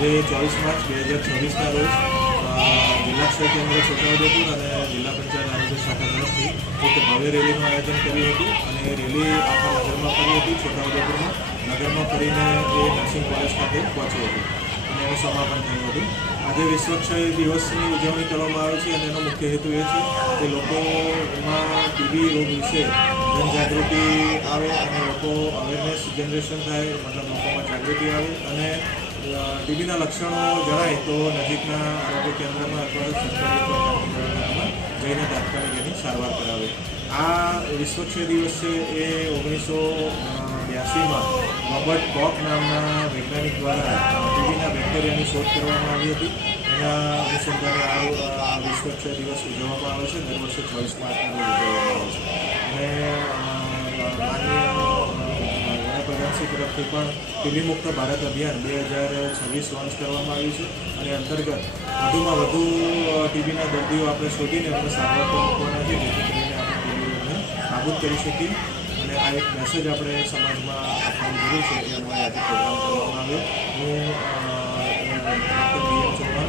આજે 24 માર્ચ 2026ના રોજ જિલ્લા ક્ષય કેન્દ્ર છોટાઉદેપુર અને જિલ્લા પંચાયત આરોગ્ય શાખા તરફથી એક ભવ્ય રેલીનું આયોજન કર્યું હતું અને રેલી આખા નગરમાં ફરી હતી. છોટાઉદેપુરમાં નગરમાં ફરીને એ નર્સિંગ કોલેજ ખાતે પહોંચ્યું હતું અને એનું સમાપન થયું હતું. આજે વિશ્વ ક્ષય દિવસની ઉજવણી કરવામાં આવે છે અને એનો મુખ્ય હેતુ એ છે કે લોકોમાં ટીબી રોગ વિશે જનજાગૃતિ આવે અને લોકો અવેરનેસ જનરેશન થાય, મતલબ લોકોમાં જાગૃતિ આવે અને ટીબીના લક્ષણો જણાય તો નજીકના આરોગ્ય કેન્દ્રમાં અથવા સરકારી દવાખાનામાં જઈને તાત્કાલિક એની સારવાર કરાવે. આ વિશ્વ ક્ષય દિવસ છે એ 1982માં રોબર્ટ કોક નામના વૈજ્ઞાનિક દ્વારા ટીબીના બેક્ટેરિયાની શોધ કરવામાં આવી હતી. એના અનુસંધાને આ વિશ્વ ક્ષય દિવસ ઉજવવામાં આવે છે. દર વર્ષે 24 માર્ચના રોજ ઉજવવામાં આવે છે. અને પ્રધાનશ્રી તરફથી પણ ટીબી મુક્ત ભારત અભિયાન 2026 લોન્ચ કરવામાં આવ્યું છે અને અંતર્ગત વધુમાં વધુ ટીબીના દર્દીઓ આપણે શોધીને એમને સારવાર પર મૂકવાના છે, જેથી કરીને આપણે ટીબી રોગને નાબૂદ કરી શકીએ. અને આ એક મેસેજ આપણે સમાજમાં આપવાની જરૂર છે, એ અમારે આજે પ્રોગ્રામ કરવામાં આવ્યો. હું ડૉક્ટર બી.એમ.